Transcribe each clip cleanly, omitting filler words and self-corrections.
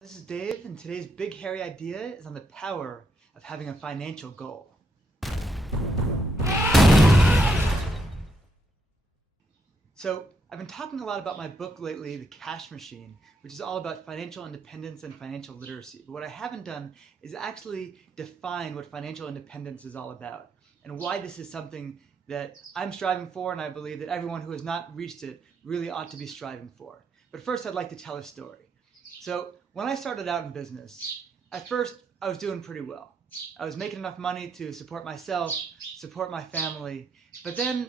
This is Dave, and today's big hairy idea is on the power of having a financial goal. So, I've been talking a lot about my book lately, The Cash Machine, which is all about financial independence and financial literacy. But what I haven't done is actually define what financial independence is all about and why this is something that I'm striving for, and I believe that everyone who has not reached it really ought to be striving for. But first, I'd like to tell a story. So, when I started out in business, at first I was doing pretty well. I was making enough money to support myself, support my family, but then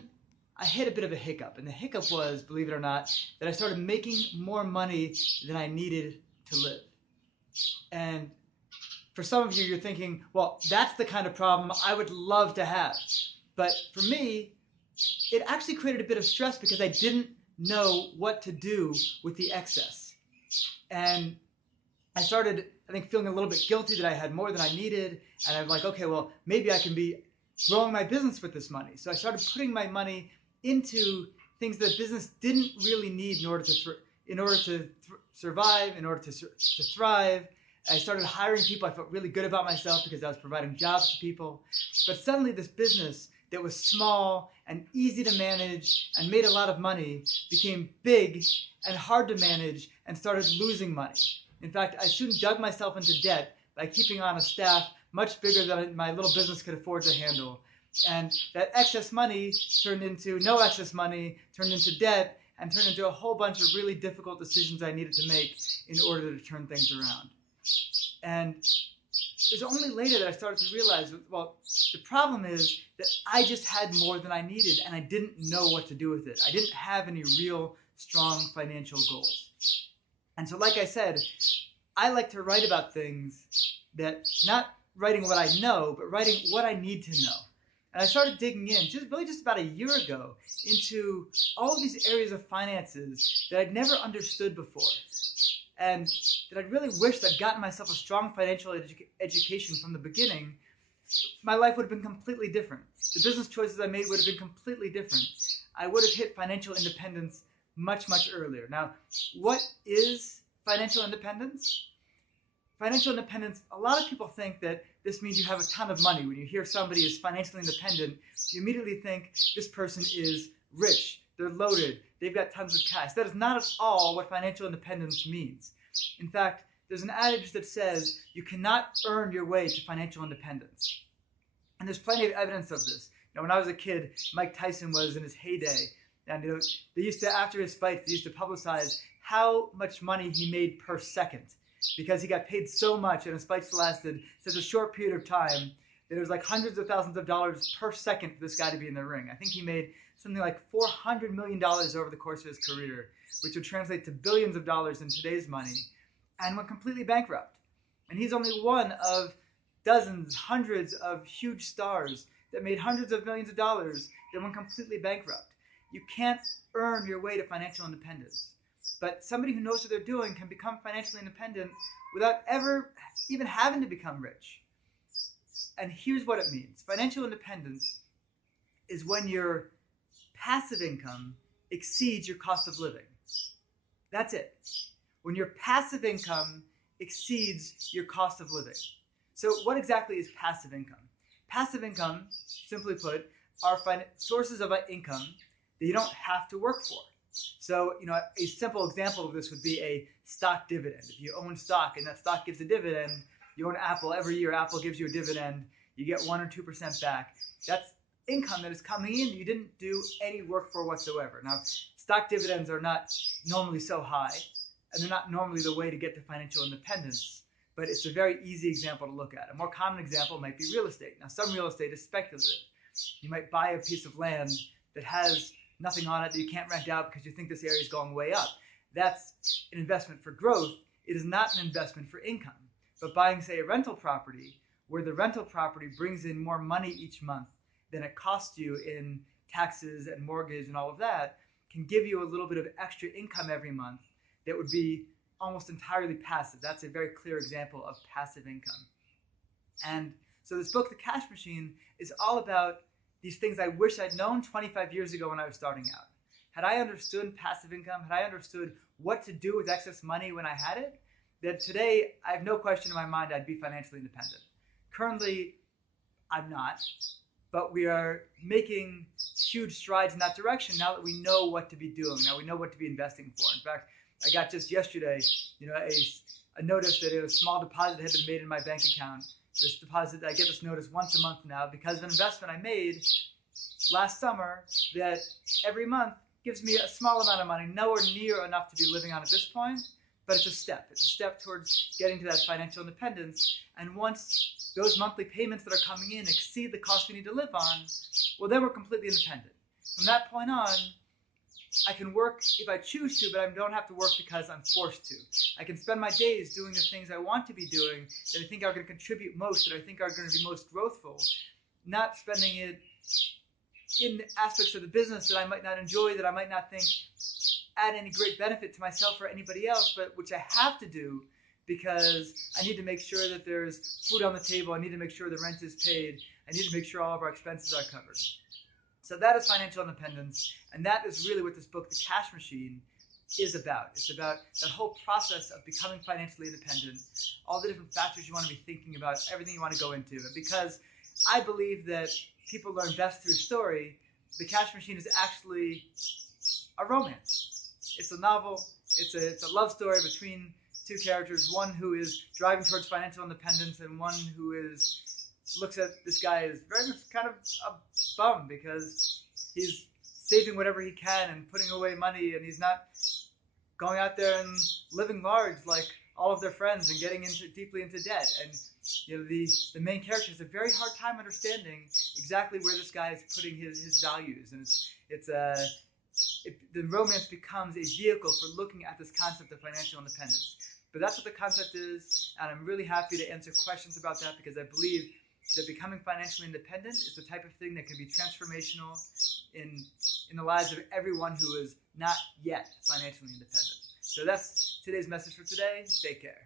I hit a bit of a hiccup. And the hiccup was, believe it or not, that I started making more money than I needed to live. And for some of you, you're thinking, well, that's the kind of problem I would love to have. But for me, it actually created a bit of stress because I didn't know what to do with the excess. And I started, I think, feeling a little bit guilty that I had more than I needed. And I'm like, okay, well, maybe I can be growing my business with this money. So I started putting my money into things that business didn't really need in order to survive, in order to thrive. I started hiring people. I felt really good about myself because I was providing jobs to people. But suddenly this business that was small and easy to manage and made a lot of money became big and hard to manage and started losing money. In fact, I soon dug myself into debt by keeping on a staff much bigger than my little business could afford to handle. And that excess money turned into no excess money, turned into debt, and turned into a whole bunch of really difficult decisions I needed to make in order to turn things around. And it was only later that I started to realize, well, the problem is that I just had more than I needed, and I didn't know what to do with it. I didn't have any real strong financial goals. And so, like I said, I like to write about things that, not writing what I know, but writing what I need to know. And I started digging in, just about a year ago, into all of these areas of finances that I'd never understood before. And that I'd really wished I'd gotten myself a strong financial education from the beginning. My life would have been completely different. The business choices I made would have been completely different. I would have hit financial independence much, much earlier. Now, what is financial independence? Financial independence, a lot of people think that this means you have a ton of money. When you hear somebody is financially independent, you immediately think this person is rich, they're loaded, they've got tons of cash. That is not at all what financial independence means. In fact, there's an adage that says you cannot earn your way to financial independence. And there's plenty of evidence of this. When I was a kid, Mike Tyson was in his heyday. And they used to, after his fights, they used to publicize how much money he made per second, because he got paid so much and his fights lasted such a short period of time that it was like hundreds of thousands of dollars per second for this guy to be in the ring. I think he made something like $400 million over the course of his career, which would translate to billions of dollars in today's money, and went completely bankrupt. And he's only one of dozens, hundreds of huge stars that made hundreds of millions of dollars that went completely bankrupt. You can't earn your way to financial independence. But somebody who knows what they're doing can become financially independent without ever even having to become rich. And here's what it means. Financial independence is when your passive income exceeds your cost of living. That's it. When your passive income exceeds your cost of living. So what exactly is passive income? Passive income, simply put, are sources of income that you don't have to work for. So, a simple example of this would be a stock dividend. If you own stock and that stock gives a dividend, you own Apple, every year Apple gives you a dividend, you get 1 or 2% back. That's income that is coming in that you didn't do any work for whatsoever. Now, stock dividends are not normally so high, and they're not normally the way to get to financial independence, but it's a very easy example to look at. A more common example might be real estate. Now, some real estate is speculative. You might buy a piece of land that has nothing on it that you can't rent out because you think this area is going way up. That's an investment for growth. It is not an investment for income. But buying, say, a rental property, where the rental property brings in more money each month than it costs you in taxes and mortgage and all of that, can give you a little bit of extra income every month that would be almost entirely passive. That's a very clear example of passive income. And so this book, The Cash Machine, is all about these things I wish I'd known 25 years ago when I was starting out. Had I understood passive income, had I understood what to do with excess money when I had it, that today I have no question in my mind I'd be financially independent. Currently, I'm not, but we are making huge strides in that direction now that we know what to be doing. Now we know what to be investing for. In fact, I got just yesterday, a notice that a small deposit had been made in my bank account. This deposit, I get this notice once a month now because of an investment I made last summer that every month gives me a small amount of money, nowhere near enough to be living on at this point, but it's a step. It's a step towards getting to that financial independence. And once those monthly payments that are coming in exceed the cost we need to live on, well, then we're completely independent. From that point on, I can work if I choose to, but I don't have to work because I'm forced to. I can spend my days doing the things I want to be doing that I think are going to contribute most, that I think are going to be most growthful, not spending it in aspects of the business that I might not enjoy, that I might not think add any great benefit to myself or anybody else, but which I have to do because I need to make sure that there's food on the table. I need to make sure the rent is paid. I need to make sure all of our expenses are covered. So that is financial independence, and that is really what this book, The Cash Machine, is about. It's about that whole process of becoming financially independent, all the different factors you want to be thinking about, everything you want to go into. And because I believe that people learn best through story, The Cash Machine is actually a romance. It's a novel. It's a love story between two characters, one who is driving towards financial independence and one who looks at this guy as very much kind of a bum because he's saving whatever he can and putting away money, and he's not going out there and living large like all of their friends and getting deeply into debt. And the main character has a very hard time understanding exactly where this guy is putting his values, and the romance becomes a vehicle for looking at this concept of financial independence. But that's what the concept is, and I'm really happy to answer questions about that because I believe that becoming financially independent is the type of thing that can be transformational in the lives of everyone who is not yet financially independent. So that's today's message for today. Take care.